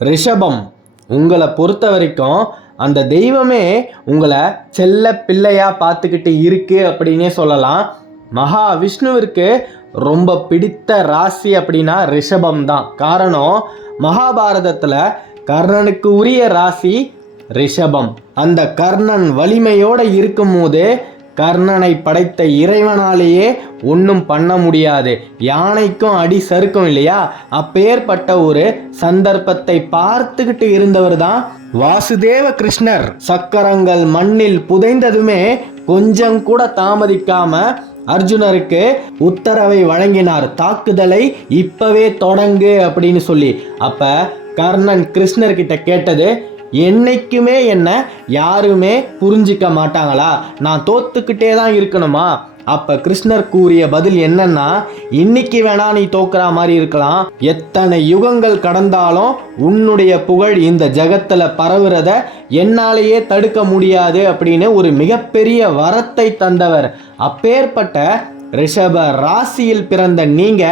ரிஷபம் உங்களை பொறுத்த வரைக்கும் அந்த தெய்வமே உங்களை செல்ல பிள்ளையாக பார்த்துக்கிட்டு இருக்கு அப்படின்னே சொல்லலாம். மகா விஷ்ணுவிற்கு ரொம்ப பிடித்த ராசி அப்படின்னா ரிஷபம் தான். காரணம் மகாபாரதத்தில் கர்ணனுக்கு உரிய ராசி ரிஷபம். அந்த கர்ணன் வலிமையோடு இருக்கும்போது கர்ணனை படைத்த இறைவனாலேயே ஒன்றும் பண்ண முடியாது. யானைக்கும் அடி சறுக்கும் இல்லையா? அப்பேற்பட்ட ஒரு சந்தர்ப்பத்தை பார்த்துக்கிட்டு இருந்தவர் தான் வாசுதேவ கிருஷ்ணர். சக்கரங்கள் மண்ணில் புதைந்ததுமே கொஞ்சம் கூட தாமதிக்காம அர்ஜுனருக்கு உத்தரவை வழங்கினார். தாக்குதலை இப்பவே தொடங்கு அப்படின்னு சொல்லி. அப்ப கர்ணன் கிருஷ்ணர்கிட்ட கேட்டது என்னைக்குமே என்ன யாருமே புரிஞ்சிக்க மாட்டாங்களா? நான் தோத்துக்கிட்டே தான் இருக்கணுமா? அப்போ கிருஷ்ணர் கூறிய பதில் என்னன்னா இன்னைக்கு வேணா நீ தோக்குற மாதிரி இருக்கலாம். எத்தனை யுகங்கள் கடந்தாலும் உன்னுடைய புகழ் இந்த ஜகத்தில் பரவுறத என்னாலேயே தடுக்க முடியாது அப்படின்னு ஒரு மிகப்பெரிய வரத்தை தந்தவர். அப்பேற்பட்ட ரிஷப ராசியில் பிறந்த நீங்க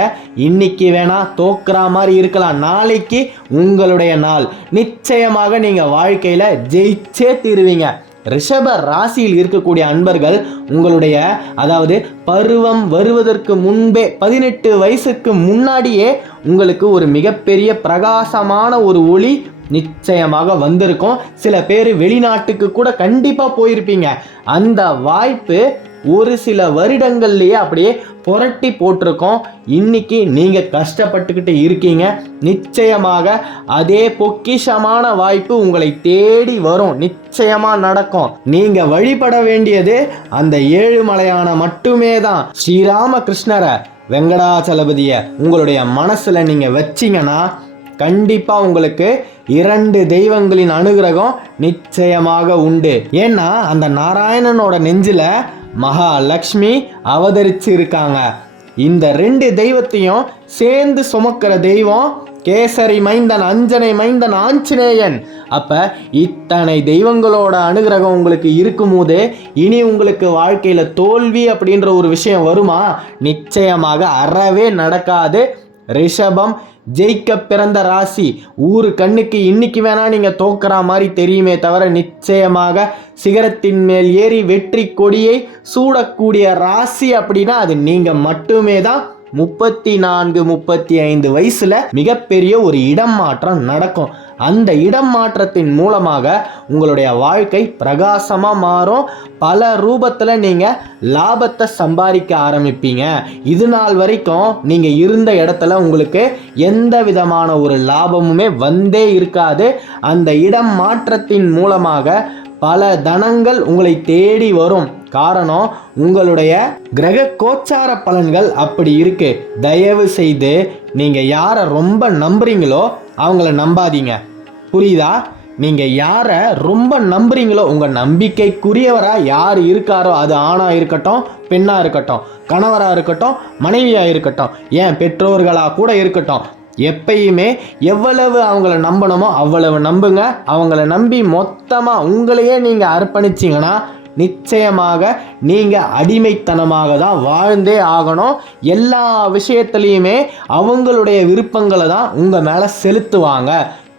இன்னைக்கு வேணா தோக்குற மாதிரி இருக்கலாம். நாளைக்கு உங்களுடைய நாள். நிச்சயமாக நீங்க வாழ்க்கையில ஜெயிச்சே தீருவீங்க. ரிஷப ராசியில் இருக்கக்கூடிய அன்பர்கள் உங்களுடைய அதாவது பருவம் வருவதற்கு முன்பே பதினெட்டு வயசுக்கு முன்னாடியே உங்களுக்கு ஒரு மிகப்பெரிய பிரகாசமான ஒரு ஒளி நிச்சயமாக வந்திருக்கும். சில பேர் வெளிநாட்டுக்கு கூட கண்டிப்பாக போயிருப்பீங்க. அந்த வாய்ப்பு ஒரு சில வருடங்கள்லேயே அப்படியே புரட்டி போட்டிருக்கோம். இன்னைக்கு நீங்க கஷ்டப்பட்டுக்கிட்டு இருக்கீங்க. நிச்சயமாக அதே பொக்கிஷமான வாய்ப்பு உங்களை தேடி வரும். நிச்சயமா நடக்கும். நீங்க வழிபட வேண்டியது அந்த ஏழுமலையான மட்டுமே தான். ஸ்ரீராமகிருஷ்ணரை வெங்கடாச்சலபதிய உங்களுடைய மனசுல நீங்க வச்சிங்கன்னா கண்டிப்பாக உங்களுக்கு இரண்டு தெய்வங்களின் அனுகிரகம் நிச்சயமாக உண்டு. ஏன்னா அந்த நாராயணனோட நெஞ்சில் மகாலட்சுமி அவதரிச்சு இருக்காங்க இந்த ரெண்டு தெய்வத்தையும் சேர்ந்து சுமக்கிற தெய்வம் கேசரி மைந்தன் அஞ்சனை மைந்தன் ஆஞ்சநேயன். அப்போ இத்தனை தெய்வங்களோட அனுகிரகம் உங்களுக்கு இருக்கும்போது இனி உங்களுக்கு வாழ்க்கையில் தோல்வி அப்படின்ற ஒரு விஷயம் வருமா? நிச்சயமாக அறவே நடக்காது. ரிஷபம் ஜெயிக்க பிறந்த ராசி. ஊர் கண்ணுக்கு இன்னைக்கு வேணா நீங்க தோக்குற மாதிரி தெரியுமே தவிர நிச்சயமாக சிகரத்தின் மேல் ஏறி வெற்றி கொடியை சூடக்கூடிய ராசி அப்படின்னா அது நீங்க மட்டுமே தான் முப்பத்தி நான்கு முப்பத்தி ஐந்து வயசுல மிகப்பெரிய ஒரு இடம் மாற்றம் நடக்கும். அந்த இடம் மாற்றத்தின் மூலமாக உங்களுடைய வாழ்க்கை பிரகாசமாக மாறும். பல ரூபத்தில் நீங்கள் லாபத்தை சம்பாதிக்க ஆரம்பிப்பீங்க. இது நாள் வரைக்கும் நீங்கள் இருந்த இடத்துல உங்களுக்கு எந்த விதமான ஒரு லாபமுமே வந்தே இருக்காது. அந்த இடம் மாற்றத்தின் மூலமாக பல தனங்கள் உங்களை தேடி வரும். காரணம் உங்களுடைய கிரக கோச்சார பலன்கள் அப்படி இருக்கு. தயவு செய்து நீங்க யாரை ரொம்ப நம்புறீங்களோ அவங்கள நம்பாதீங்க. புரியுதா? நீங்க யாரை ரொம்ப நம்புறீங்களோ உங்க நம்பிக்கைக்குரியவரா யார் இருக்காரோ அது ஆணா இருக்கட்டும் பெண்ணா இருக்கட்டும் கணவரா இருக்கட்டும் மனைவியா இருக்கட்டும் ஏன் பெற்றோர்களா கூட இருக்கட்டும் எப்பயுமே எவ்வளவு அவங்கள நம்பணுமோ அவ்வளவு நம்புங்க. அவங்கள நம்பி மொத்தமாக உங்களையே நீங்கள் அர்ப்பணிச்சிங்கன்னா நிச்சயமாக நீங்கள் அடிமைத்தனமாக தான் வாழ்ந்தே ஆகணும். எல்லா விஷயத்துலையுமே அவங்களுடைய விருப்பங்களை தான் உங்கள் மேலே செலுத்துவாங்க.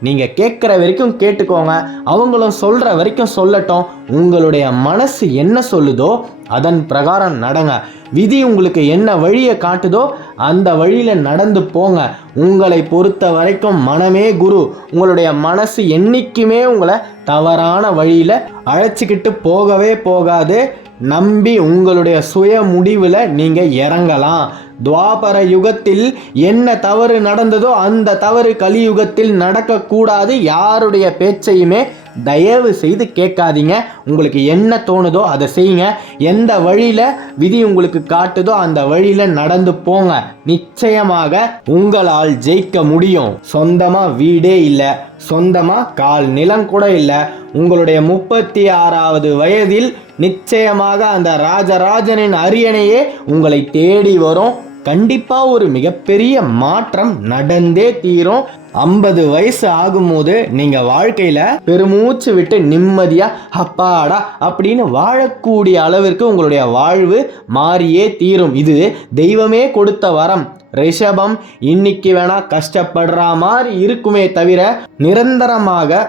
நீங்கள் கேட்குற வரைக்கும் கேட்டுக்கோங்க. அவங்களும் சொல்கிற வரைக்கும் சொல்லட்டும். உங்களுடைய மனசு என்ன சொல்லுதோ அதன் பிரகாரம் நடங்க. விதி உங்களுக்கு என்ன வழியை காட்டுதோ அந்த வழியில் நடந்து போங்க. உங்களை பொறுத்த வரைக்கும் மனமே குரு. உங்களுடைய மனசு என்னைக்குமே உங்களை தவறான வழியில் அழைச்சிக்கிட்டு போகவே போகாது. நம்பி உங்களுடைய சுய முடிவில் நீங்கள் இறங்கலாம். துவாபர யுகத்தில் என்ன தவறு நடந்ததோ அந்த தவறு கலியுகத்தில் நடக்கக்கூடாது. யாருடைய பேச்சையுமே தயவு செய்து கேட்காதீங்க. உங்களுக்கு என்ன தோணுதோ அதை செய்யுங்க. எந்த வழியில் விதி உங்களுக்கு காட்டுதோ அந்த வழியில் நடந்து போங்க. நிச்சயமாக உங்களால் ஜெயிக்க முடியும். சொந்தமாக வீடே இல்லை. சொந்தமாக கால் நிலம் கூட இல்லை. உங்களுடைய முப்பத்தி ஆறாவது வயதில் நிச்சயமாக அந்த ராஜராஜனின் அரியணையே உங்களை தேடி வரும். கண்டிப்பாக ஒரு மிகப்பெரிய மாற்றம் நடந்தே தீரும். ஐம்பது வயசு ஆகும்போது நீங்கள் வாழ்க்கையில் பெருமூச்சு விட்டு நிம்மதியாக அப்பாடா அப்படின்னு வாழக்கூடிய அளவிற்கு உங்களுடைய வாழ்வு மாறியே தீரும். இது தெய்வமே கொடுத்த வரம். ரிஷபம் இன்னைக்கு வேணா கஷ்டப்படுற மாதிரி இருக்குமே தவிர நிரந்தரமாக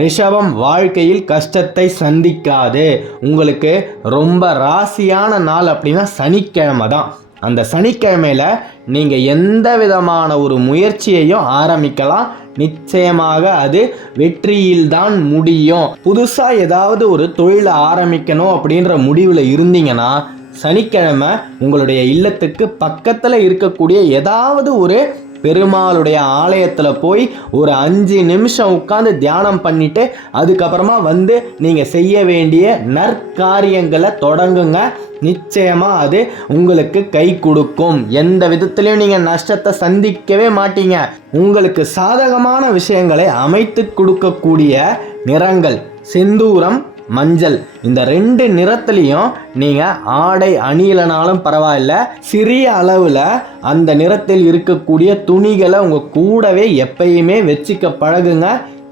ரிஷபம் வாழ்க்கையில் கஷ்டத்தை சந்திக்காது. உங்களுக்கு ரொம்ப ராசியான நாள் அப்படின்னா சனிக்கிழமை தான். அந்த சனிக்கிழமையில நீங்கள் எந்த விதமான ஒரு முயற்சியையும் ஆரம்பிக்கலாம். நிச்சயமாக அது வெற்றியில்தான் முடியும். புதுசாக ஏதாவது ஒரு தொழிலை ஆரம்பிக்கணும் அப்படின்ற முடிவில் இருந்தீங்கன்னா சனிக்கிழமை உங்களுடைய இல்லத்துக்கு பக்கத்தில் இருக்கக்கூடிய ஏதாவது ஒரு பெருமாளுடைய ஆலயத்தில் போய் ஒரு அஞ்சு நிமிஷம் உட்காந்து தியானம் பண்ணிவிட்டு அதுக்கப்புறமா வந்து நீங்கள் செய்ய வேண்டிய நற்காரியங்களை தொடங்குங்க. நிச்சயமாக அது உங்களுக்கு கை கொடுக்கும். எந்த விதத்துலையும் நீங்கள் நஷ்டத்தை சந்திக்கவே மாட்டீங்க. உங்களுக்கு சாதகமான விஷயங்களை அமைத்து கொடுக்கக்கூடிய நிறங்கள் செந்தூரம் மஞ்சள். இந்த ரெண்டு நிறத்துலையும் நீங்கள் ஆடை அணியலனாலும் பரவாயில்ல சிறிய அளவில் அந்த நிறத்தில் இருக்கக்கூடிய துணிகளை உங்கள் கூடவே எப்பயுமே வச்சுக்க பழகுங்க.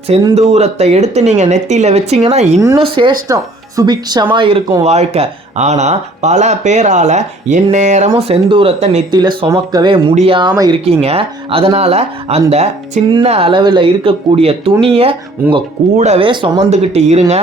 செந்தூரத்தை எடுத்து நீங்கள் நெத்தியில் வச்சிங்கன்னா இன்னும் சேஷ்டம் சுபிக்ஷமாக இருக்கும் வாழ்க்கை. ஆனால் பல பேரால் எந்நேரமும் செந்தூரத்தை நெத்தியில் சுமக்கவே முடியாமல் இருக்கீங்க. அதனால் அந்த சின்ன அளவில் இருக்கக்கூடிய துணியை உங்கள் கூடவே சுமந்துக்கிட்டு இருங்க.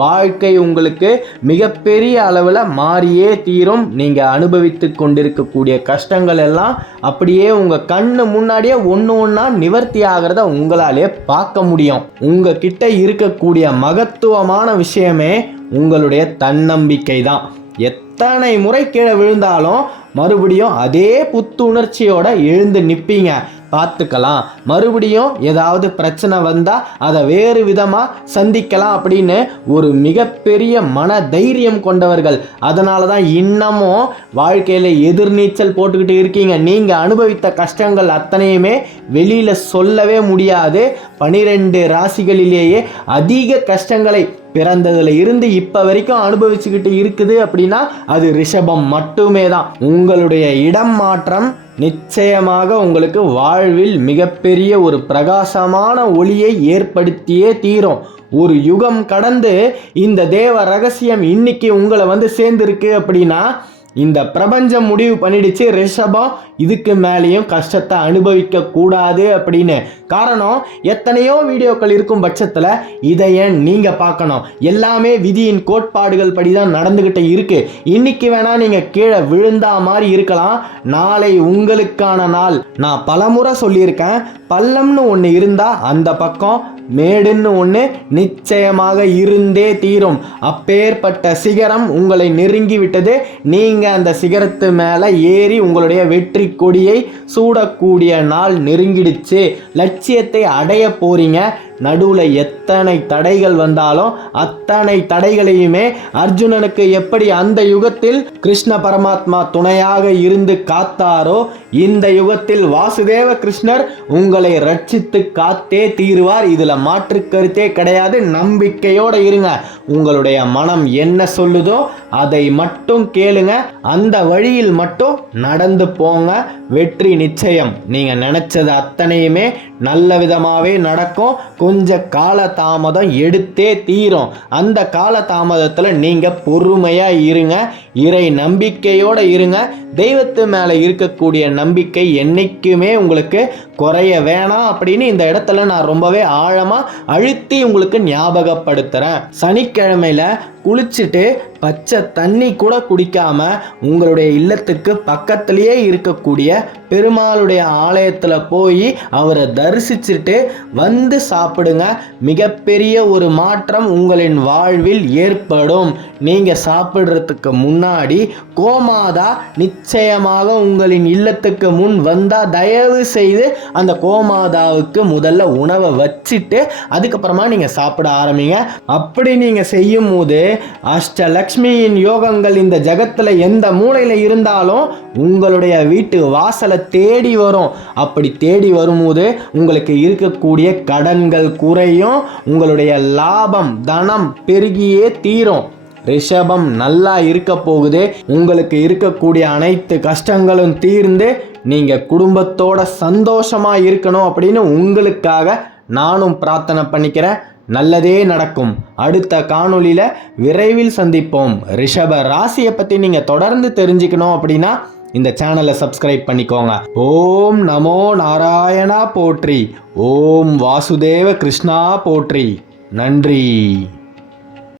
வாழ்க்கை உங்களுக்கு மிகப்பெரிய அளவில் மாறியே தீரும். நீங்கள் அனுபவித்து கொண்டிருக்கக்கூடிய கஷ்டங்கள் எல்லாம் அப்படியே உங்கள் கண்ணு முன்னாடியே ஒன்று ஒன்றா நிவர்த்தி ஆகிறத உங்களாலே பார்க்க முடியும். உங்ககிட்ட இருக்கக்கூடிய மகத்துவமான விஷயமே உங்களுடைய தன்னம்பிக்கை தான் எத்தனை முறை கீழே விழுந்தாலும் மறுபடியும் அதே புத்துணர்ச்சியோட எழுந்து நிற்பீங்க பார்த்துக்கலாம். மறுபடியும் ஏதாவது பிரச்சனை வந்தால் அதை வேறு விதமாக சந்திக்கலாம் அப்படின்னு ஒரு மிகப்பெரிய மன தைரியம் கொண்டவர்கள். அதனால தான் இன்னமும் வாழ்க்கையில் எதிர்நீச்சல் போட்டுக்கிட்டு இருக்கீங்க. நீங்கள் அனுபவித்த கஷ்டங்கள் அத்தனையுமே வெளியில் சொல்லவே முடியாது. பனிரெண்டு ராசிகளிலேயே அதிக கஷ்டங்களை பிறந்ததுல இருந்து இப்போ வரைக்கும் அனுபவிச்சுக்கிட்டு இருக்குது அப்படின்னா அது ரிஷபம் மட்டுமே தான் உங்களுடைய இடம் மாற்றம் நிச்சயமாக உங்களுக்கு வாழ்வில் மிகப்பெரிய ஒரு பிரகாசமான ஒளியை ஏற்படுத்தியே தீரும். ஒரு யுகம் கடந்து இந்த தேவ ரகசியம் இன்னைக்கு உங்களை வந்து சேர்ந்துருக்கு அப்படின்னா இந்த பிரபஞ்சம் முடிவு பண்ணிடுச்சு ரிஷபம் இதுக்கு மேலேயும் கஷ்டத்தை அனுபவிக்க கூடாது அப்படின்னு. காரணம் எத்தனையோ வீடியோக்கள் இருக்கும் பட்சத்தில் இதை ஏன் நீங்கள் பார்க்கணும்? எல்லாமே விதியின் கோட்பாடுகள் படி தான் நடந்துக்கிட்டு இருக்கு. இன்னைக்கு வேணால் நீங்கள் கீழே விழுந்தா மாதிரி இருக்கலாம். நாளை உங்களுக்கான நாள். நான் பலமுறை சொல்லியிருக்கேன் பள்ளம்னு ஒன்று இருந்தால் அந்த பக்கம் மேடுன்னு ஒன்று நிச்சயமாக இருந்தே தீரும். அப்பேற்பட்ட சிகரம் உங்களை நெருங்கி விட்டது நீங்கள் அந்த சிகரத்து மேலே ஏறி உங்களுடைய வெற்றி கொடியை சூடக்கூடிய நாள் நெருங்கிடுச்சு. லட்சியத்தை அடைய போறீங்க. நடுவில் எத்தனை தடைகள் வந்தாலும் அத்தனை தடைகளையுமே அர்ஜுனனுக்கு எப்படி அந்த யுகத்தில் கிருஷ்ண பரமாத்மா துணையாக இருந்து காத்தாரோ இந்த யுகத்தில் வாசுதேவ கிருஷ்ணர் உங்களை ரட்சித்து காத்தே தீருவார். இதில் மாற்று கருத்தே கிடையாது. நம்பிக்கையோடு இருங்க. உங்களுடைய மனம் என்ன சொல்லுதோ அதை மட்டும் கேளுங்க. அந்த வழியில் மட்டும் நடந்து போங்க. வெற்றி நிச்சயம். நீங்கள் நினச்சது அத்தனையுமே நல்ல விதமாகவே நடக்கும். கொஞ்ச கால தாமதம் எடுத்தே தீரும். அந்த கால தாமதத்தில் நீங்கள் பொறுமையாக இருங்க. இறை நம்பிக்கையோடு இருங்க. தெய்வத்து மேலே இருக்கக்கூடிய நம்பிக்கை என்னைக்குமே உங்களுக்கு குறைய வேணாம் அப்படின்னு இந்த இடத்துல நான் ரொம்பவே ஆழமாக அழுத்தி உங்களுக்கு ஞாபகப்படுத்துகிறேன் சனிக்கிழமையில் குளிச்சுட்டு பச்சை தண்ணி கூட குடிக்காம உங்களுடைய இல்லத்துக்கு பக்கத்திலேயே இருக்கக்கூடிய பெருமாளுடைய ஆலயத்தில் போய் அவரை தரிசிச்சுட்டு வந்து சாப்பிடுங்க. மிகப்பெரிய ஒரு மாற்றம் உங்களின் வாழ்வில் ஏற்படும். நீங்கள் சாப்பிட்றதுக்கு முன்னாடி கோமாதா நிச்சயமாக உங்களின் இல்லத்துக்கு முன் வந்தால் தயவு செய்து அந்த கோமாதாவுக்கு முதல்ல உணவை வச்சுட்டு அதுக்கப்புறமா நீங்கள் சாப்பிட ஆரம்பிங்க. அப்படி நீங்கள் செய்யும் போது அஷ்டலக்ஷ்மியின் யோகங்கள் இந்த ஜகத்தில் எந்த மூலையில் இருந்தாலும் உங்களுடைய வீட்டு வாசலை தேடி வரும். அப்படி தேடி வரும்போது உங்களுக்கு இருக்கக்கூடிய கடன்கள் குறையும். உங்களுடைய லாபம் தனம் பெருகியே தீரும். ரிஷபம் நல்லா இருக்க போகுது. உங்களுக்கு இருக்கக்கூடிய அனைத்து கஷ்டங்களும் தீர்ந்து நீங்கள் குடும்பத்தோட சந்தோஷமாக இருக்கணும் அப்படின்னு உங்களுக்காக நானும் பிரார்த்தனை பண்ணிக்கிறேன். நல்லதே நடக்கும். அடுத்த காணொளியில் விரைவில் சந்திப்போம். ரிஷப ராசியை பற்றி நீங்கள் தொடர்ந்து தெரிஞ்சுக்கணும் அப்படின்னா இந்த சேனலை சப்ஸ்கிரைப் பண்ணிக்கோங்க. ஓம் நமோ நாராயணா போற்றி. ஓம் வாசுதேவ கிருஷ்ணா போற்றி. நன்றி.